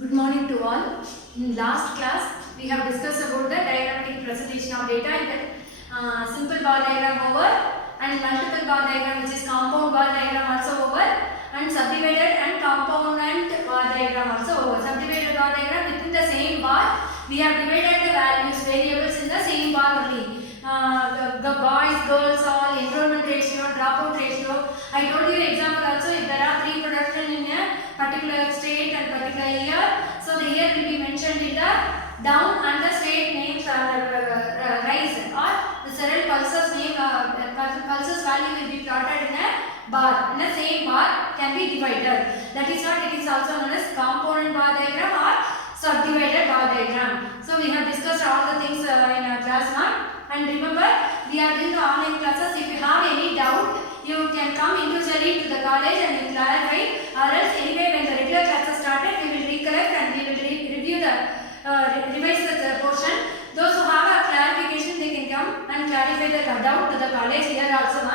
Good morning to all. In last class, we have discussed about the diagrammatic presentation of data in the simple bar diagram over and multiple bar diagram, which is compound bar diagram also over, and subdivided and component bar diagram also over. Subdivided bar diagram within the same bar, we have divided the values variables in the same bar only. The boys, girls, all enrollment ratio, dropout ratio. I told you example also, if there are three production in a particular state and particular year, so the year will be mentioned in the down and the state names rise, or the several pulses name pulses value will be plotted in a bar. In the same bar can be divided. That is what it is also known as component bar diagram or subdivided bar diagram. So we have discussed all the things in our class 1. And remember, we are doing the online classes. If you have any doubt, you can come individually to the college and you clarify. Or else, anyway, when the regular classes started, we will recollect and we will review the revise the portion. Those who have a clarification, they can come and clarify the doubt to the college here also.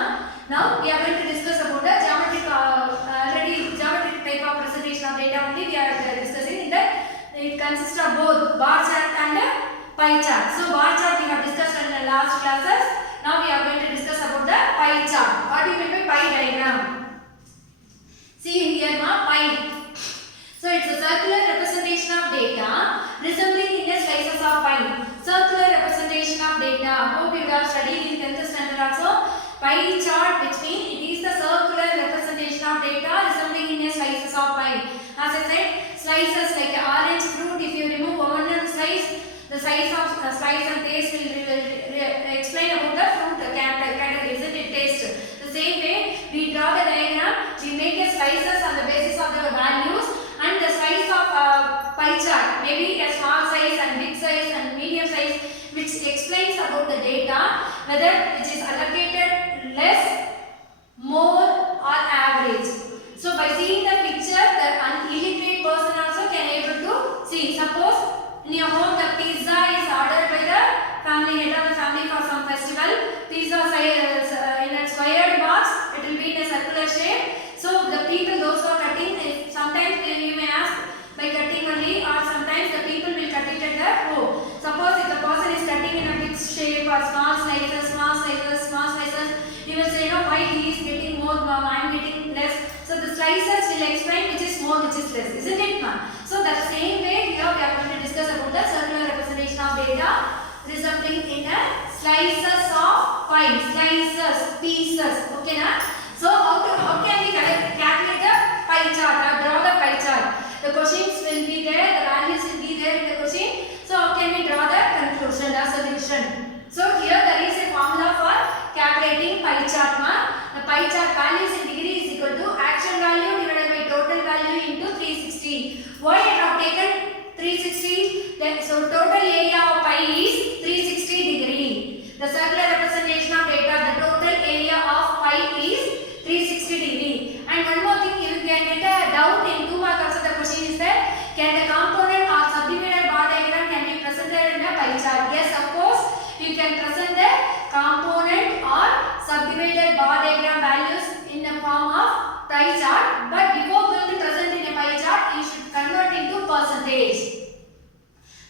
Now, we are going to discuss about the geometric type of presentation of data only. We are discussing in that it consists of both bar chart and pie chart. So bar chart we have discussed in the last classes. Now we are going to discuss about the pie chart. What do you mean by pie diagram? See here pie. So it's a circular representation of data resembling in a slices of pie. Circular representation of data. Hope you have studied in 10th standard also. Pie chart, which means it is the circular representation of data resembling in a slices of pie. As I said, slices like orange fruit, if you remove one slice, the size of slice and taste will explain about the fruit category, isn't it? Taste. The same way, we draw the diagram, we make the slices on the basis of the values, and the size of pie chart, maybe a small size and big size and medium size, which explains about the data, whether it is allocated less, more or average. So by seeing the picture, the illiterate person also can able to see. Suppose in your home the pizza is ordered by the family, head of the family for some festival. Pizza size in a squared box, it will be in a circular shape. So the people, those who are cutting, sometimes you may ask by cutting only, or sometimes the people will cut it at the row. Suppose if the person is cutting in a big shape or small slices, you will say, no, why he is getting more, I am getting less. So the slices will explain which is more, which is less, isn't it, ma'am? So that same way here we are going to discuss about the circular representation of data resulting in a slices of pie, slices, pieces, okay na? So how can we calculate the pie chart or draw the pie chart? The questions will be there, the values will be there in the question. So how can we draw the conclusion or solution? So here there is a formula for calculating pie chart. The pie chart values in degree is equal to actual value divided by total value into 360. Why I have taken 360? So total area of pie is 360 degree. The circular representation of data, the total area of pie is 360 degree. And one more thing, you can get a doubt in 2 mark also. The question is that can the component or subdivided bar diagram can be presented in a pie chart? Yes, of course, you can present the component or subdivided bar diagram values in the form of pie chart. But before going to present in a pie chart, you should convert into percentage.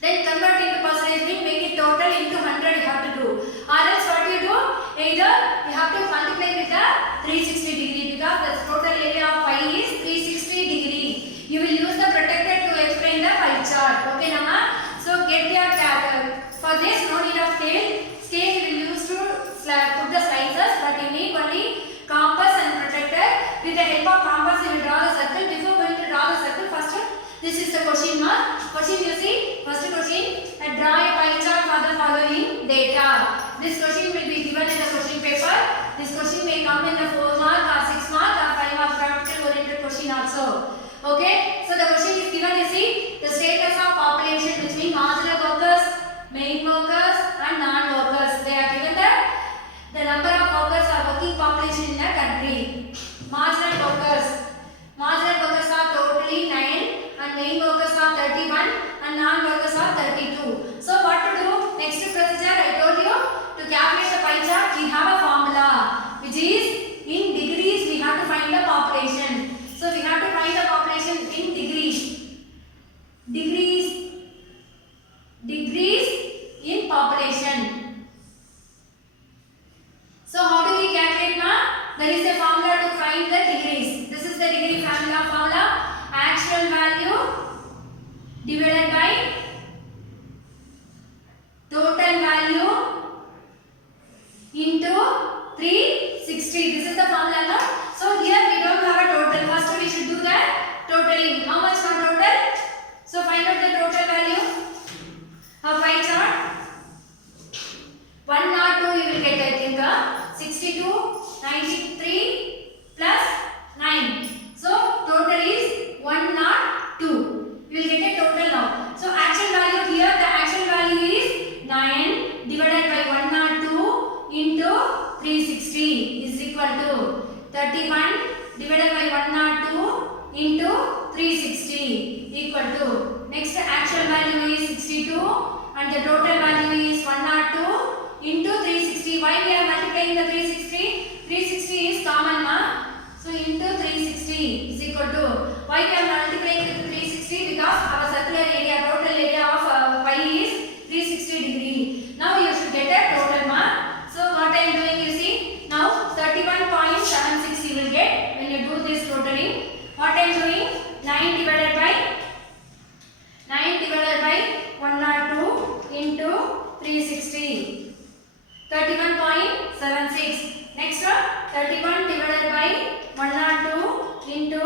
Then convert into percentage means make it total into 100 you have to do. Or else what you do? Either you have to multiply with the 360 degree because the total area of pie is 360 degree. You will use the protected to explain the pie chart. Okay, Nama? So get your for this no need of scale. Scale you will use to put the slices, but you need only compass and protector. With the help of compass you will draw the circle. Before going to draw the circle, first this is the question mark. Question you see, first question, draw a pie chart for the following data. This question will be given in the question paper. This question may come in the 4 mark or 6 mark or 5 mark practical oriented question also. Okay, so the question is given, you see, the status of population, which means marginal workers, main workers and non-workers. They are given the number of workers or working population in the country. Marginal workers are totally 9 and main workers are 31 and non-workers are 32. So what to do? Next procedure I told you, to calculate the pie chart we have a formula which is in degrees we have to find the population. So we have to find the population in degrees. value divided by total value into 360. This is the formula now. So here we don't have a total. First we should do the totaling. How much for total? So find out the total value of pie chart. 102 you will get, I think, 62, 93 plus 9. So total is 102. You will get a total now. So actual value here, the actual value is 9 divided by 102 into 360 is equal to 31 divided by 102 into 360 equal to, next actual value is 62 and the total value is 102 into 360. Why we are multiplying the 360? 360 is common, so into 360 is equal to, why we are multiplying with 360? Because our circular area, total area of pi is 360 degree. Now you should get a total mark. So what I am doing, you see, now 31.76 you will get when you do this totaling. What I am doing, 9 divided by 102 into 360, 31.76. Next one, 31 divided by 102 into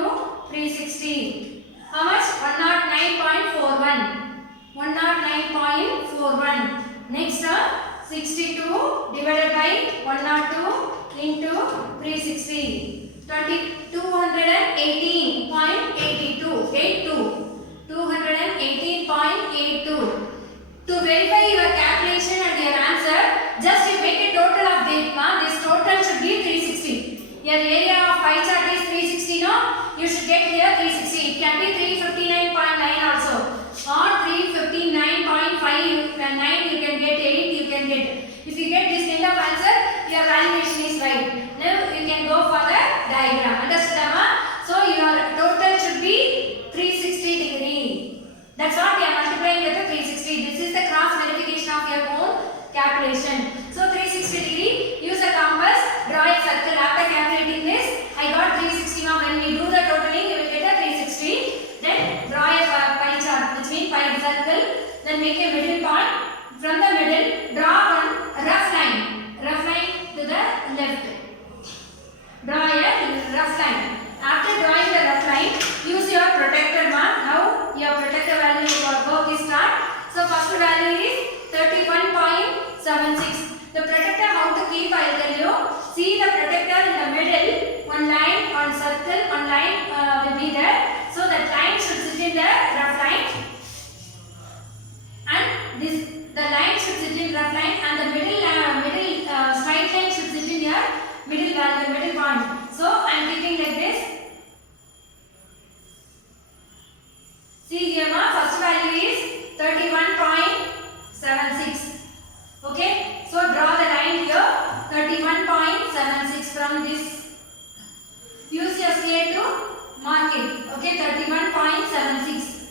360. How much? 109.41. 109.41. Next one, 62 divided by 102 into 360. 218.82. 218.82. To verify your calculation and your answer, just you make a total of this total should be 360. Your area of pie chart is 360, no? You should get here 360. It can be 359.9 also. Or 359.5, you can 9, you can get 8, you can get. If you get this kind of answer, your valuation is right. Now you can go for the diagram. Understand, ma? So your total should be 360 degree. That's what we are multiplying with the 360. This is the cross verification of your own calculation. So 360 degree, use a compass, draw a circle. After calculating this, I got 360. Now when we do the totaling, you will get a 360. Then draw a pie chart, which means pie circle. Then make a middle point. From the middle, draw one rough line to the left. Draw a rough line. After drawing the rough line, use your protractor mark. Now your protractor value for work is start. So first value is 31.76. The protractor how to keep, I will tell you. See the protractor in the middle, one line on circle, one line will be there. So that line should sit in the rough line, and the line should sit in rough line, and the middle straight line should sit in your middle value, middle point. So I am keeping like this. See here, first value is 31.76. Okay, so draw the line here, 31.76 from this. Use your scale to mark it. Okay, 31.76.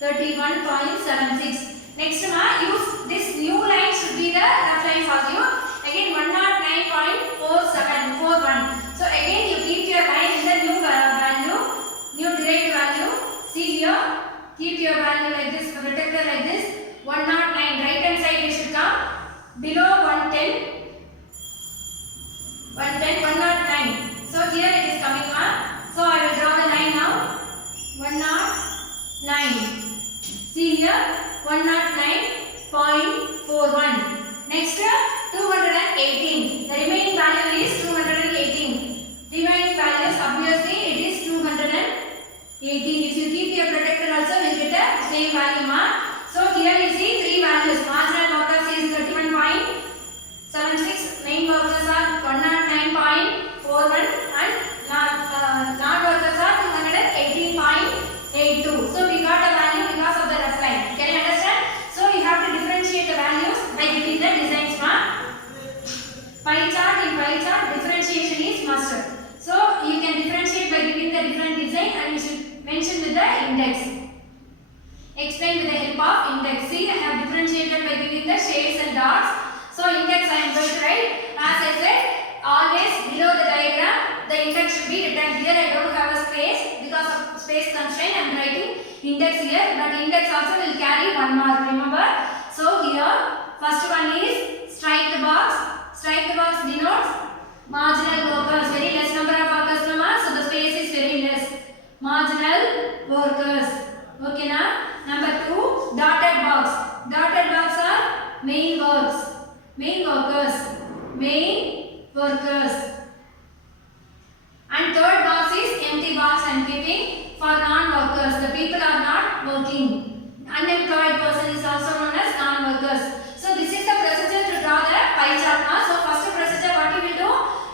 31.76. Next, use this new line should be the rough line for you. Again, 109.4741. So again, you keep your line in the new value, new direct value. See here, keep your value like this, protector like this. 109, right hand side you should come below 110. 109. So here it is coming on. So I will draw the line now. 109. See here, 109.41. Next, 218. The remaining value is 218. Remaining values, obviously it is 218. If you keep your protector also, will get the same value, ma. So here you see three values. Marginal workers is 31.76. Main workers are 109.41 and non-workers are 218.82. So we got a value because of the rough line. Can you understand? So you have to differentiate the values by giving the designs, ma. Pie chart, in pie chart differentiation is must. So you can differentiate by giving the different design, and you should mention with the index. Explain with the help of index. See, I have differentiated by giving the shades and dots. So index I am going to write, as I said, always below the diagram, the index should be written here. I don't have a space because of space constraint. I am writing index here, but index also will carry 1 mark. Remember? So here, first one is strike the box. Strike the box denotes marginal workers. Very less number of workers, so the space is very less. Marginal workers. Okay, na? Number 2, dotted box. Dotted box are main works. Main workers. Main workers. And third box is empty box I am keeping for non-workers. The people are not working. Unemployed person is also known as non-workers. So this is the procedure to draw the pie chart. So first procedure, what you will do?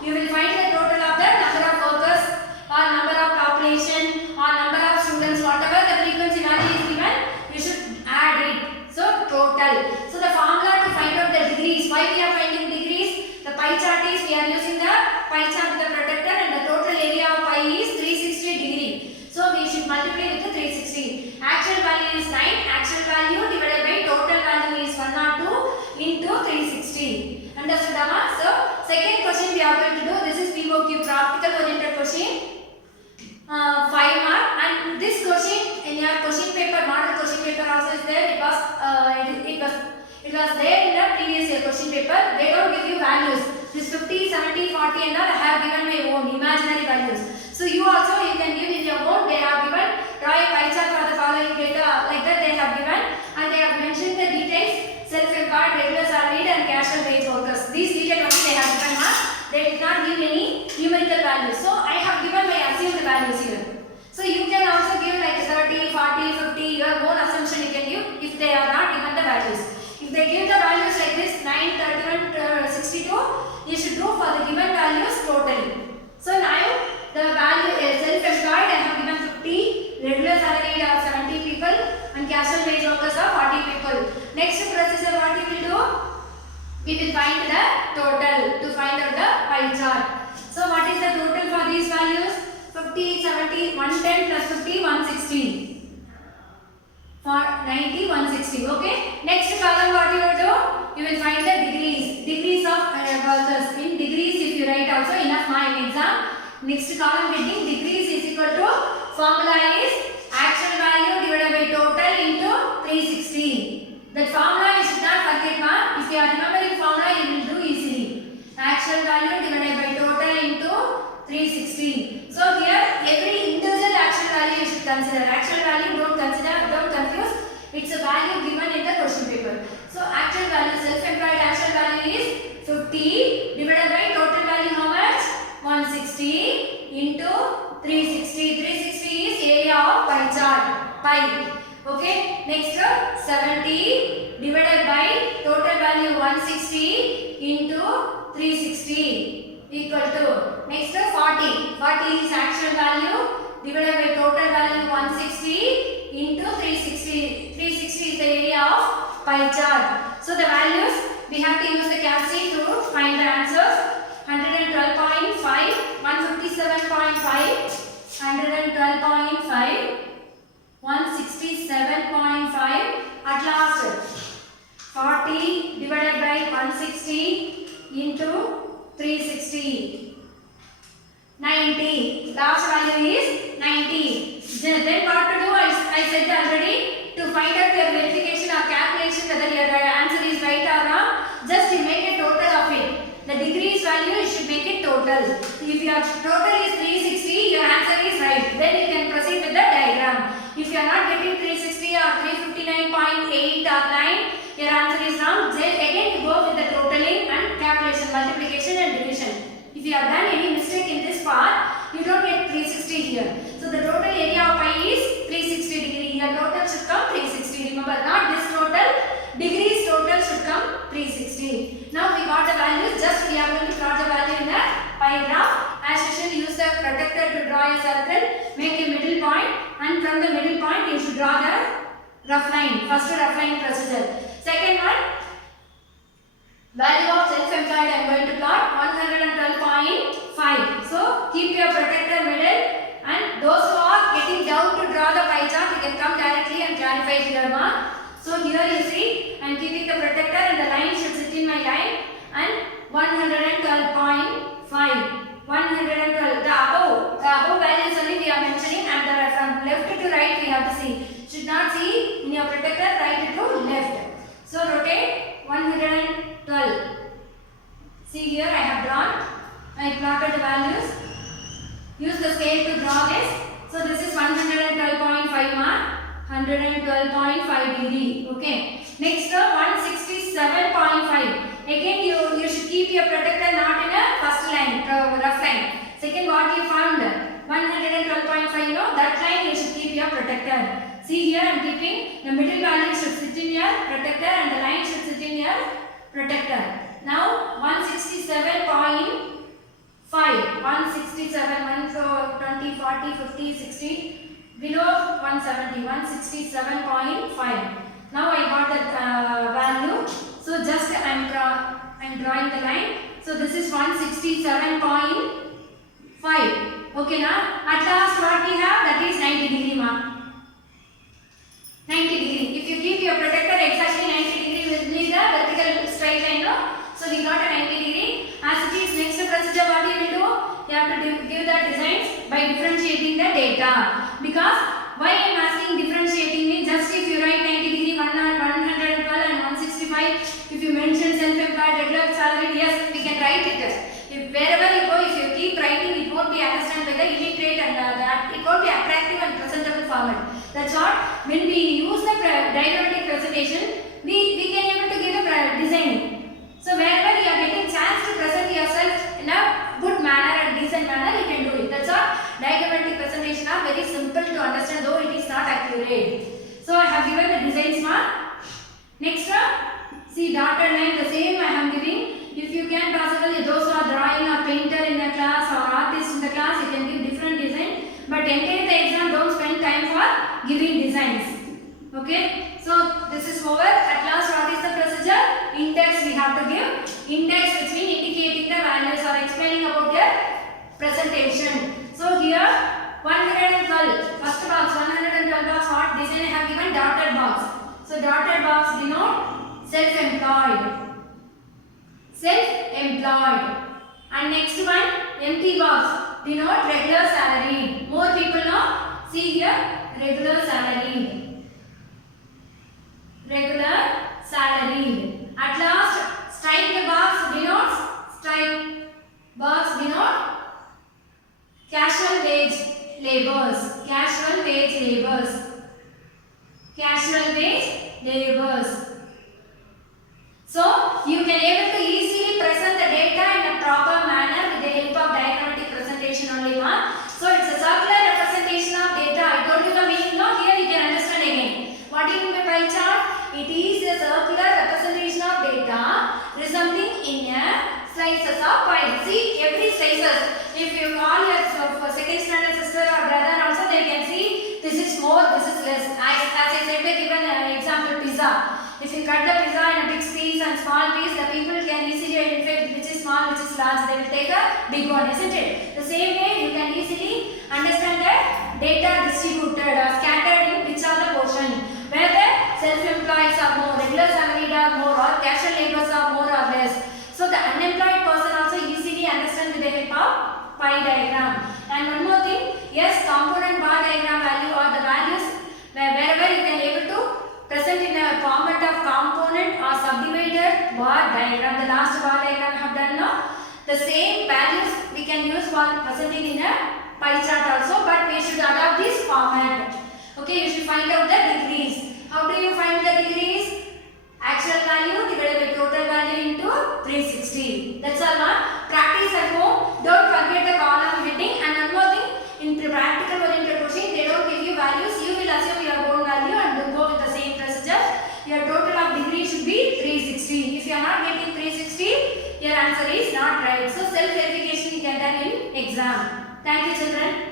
You will find the total of the number of workers or number of population or number of students, whatever the frequency value is given, you should add it. So total. So the formula to find out the degrees. Why we are finding degrees? The pie chart is, we are using the pie chart with the protector, and the total area of pie is 360 degree. So we should multiply with the 360. Actual value is 9. Actual value divided by total value is 102 into 360. Understood, Amma? So second question we are going to do. This is POQ, practical oriented question. 5 mark, and this question in your question paper, model question paper also is there. It was there in the previous year question paper. They don't give you values. This 50, 70, 40 and all I have given my own imaginary values. So you also you can give in your own. They have given draw a pie chart for the following data, like that they have given, and they have mentioned the details: self-employed, regular salaried and casual wage workers. These details only they have given marks. They did not give any numerical values. So I have given my assumed values here. So you can also give like 30, 40, 50, your own assumption you can give if they are not given the values. If they give the values like this 9, 31, 62, you should do for the given values totally. So now the value is self-employed, I have given 50, regular salaried are 70 people and casual wage workers are 40 people. Next procedure what we will do? We will find the total to find out the pie chart. So what is the total for these values? 50, 70, 110 plus 50, 160. For 90, 160. Okay. Next column what you will do? You will find the degrees. Degrees of workers. In degrees if you write also enough my exam. Next column heading degrees is equal to formula is actual value divided by total into 360. That formula you should not forget, ma. If you are remembering formula, you will do easily. Actual value divided by total into 360. So here every individual actual value you should consider. Actual value don't confuse. It's a value given in the question paper. So actual value, self-employed actual value is 50 divided by total value how much? 160 into 360. 360 is area of pie chart. Pie. Okay, next 70 divided by total value 160 into 360 equal to next 40. 40 is actual value divided by total value 160 into 360. 360 is the area of pie chart. So the values we have to use the CAPC to find the answers. 112.5, 157.5, 112.5. 167.5 at last 40 divided by 160 into 360 90 last value is 90. Then what to do? I said already, to find out your verification or calculation whether your answer is right or wrong, just you make a total of it. The degrees value you should make it total. If your total is 360, your answer is right. Then you can proceed with the diagram. If you are not getting 360 or 359.8 or 9, your answer is wrong. Then again you go with the totaling and calculation, multiplication and division. If you have done any mistake in this part, you don't get 360 here. So the total area of pi is 360 degree. Your total should come 360. Remember, not this total. Degrees total should come 360. Now we got the values. Just we are going to plot the value in the pie graph. As usual, use the protector to draw a circle. Make a middle point, and from the middle point you should draw the rough line. First rough line procedure. Second one, value of self-employed I am going to plot 112.5. So keep your protector middle, and those who are getting down to draw the pie chart, you can come directly and clarify here, mark. So here you see, I am keeping the protector and the line should sit in my line, and 112.5. 112. The you have to see. Should not see in your protector right to left. So rotate 112. See here I have drawn. I plotted the values. Use the scale to draw this. So this is 112.5 mark. 112.5 degree. Okay. Next 167.5. Again you should keep your protector not in a first line, rough line. Second, what you found 112.5, no, that line you should keep your protector. See here I am keeping the middle value should sit in your protector and the line should sit in your protector. Now 167.5. 167, 120, 40, 50, 60, below 170, 167.5. Now I got the value. So just I am drawing the line. So this is 167.5. Okay, now at last what we have, that is 90 degree mark. 90 degree. If you keep your protector exactly 90 degree will be the vertical straight line, no? So we got a 90 degree. As it is, next procedure what you will do? You have to give the designs by differentiating the data. Because why I am asking differentiating means just if you write 90 degree, 112 and 165, if you mention self-employed, regular salary, yes, we can write it. If wherever you go, if you keep writing, it won't be understood by the illiterate and it won't be attractive and presentable format. That's what when we use the diagrammatic presentation, we can able to give the design. So wherever you are getting chance to present yourself in a good manner and decent manner, you can do it. That's all. Diagrammatic presentation are very simple to understand, though it is not accurate. So I have given the designs mark. Next one, see dotted line, the same I am giving. If you can possibly, those who are drawing or painter in the class or artist in the class, you can give different design. But entire the exam, don't spend time for giving designs. Okay. So this is over. At last, what is the procedure? Index we have to give. Index which means indicating the values or explaining about their presentation. So here 112. First box 112 box. What design I have given? Dotted box. So dotted box denote self-employed. Self-employed. And next one empty box denote regular salary. More people know. See here regular salary. Regular salary. At last, strike the box denotes casual wage laborers. Casual wage laborers. Casual wage laborers. So you can able to easily present the data in a proper manner with the help of diagrammatic presentation only. So it's a circular representation of data. I told you the meaning. No, here you can understand again. What do you mean by pie chart? It is a circular representation of data resembling in a slices of pie. See every slices. If you call your second standard sister or brother also, they can see this is more, this is less. As I said, given an example pizza. If you cut the pizza in a big piece and small piece, the people can easily identify which is small, which is large. They will take a big one, isn't it? The same way you can easily understand the data distributed or scattered in which are the portion. Whether self-employed are more, regular salaried are more, or casual laborers are more or less. So the unemployed person also easily understand with the help of pie diagram. And one more thing, yes, component bar diagram value or the values wherever you can able to present in a format of component or subdivided bar diagram. The last bar diagram I have done now. The same values we can use for presenting in a pie chart also, but we should adopt this format. Okay, you should find out the degrees. How do you find the degrees? Actual value divided by total value into 360. That's all. Practice at home. Don't forget the column heading. And one more thing, in practical oriented question, they don't give you values. You will assume your own value and go with the same procedure. Your total of degree should be 360. If you are not getting 360, your answer is not right. So self-verification you can done in exam. Thank you, children.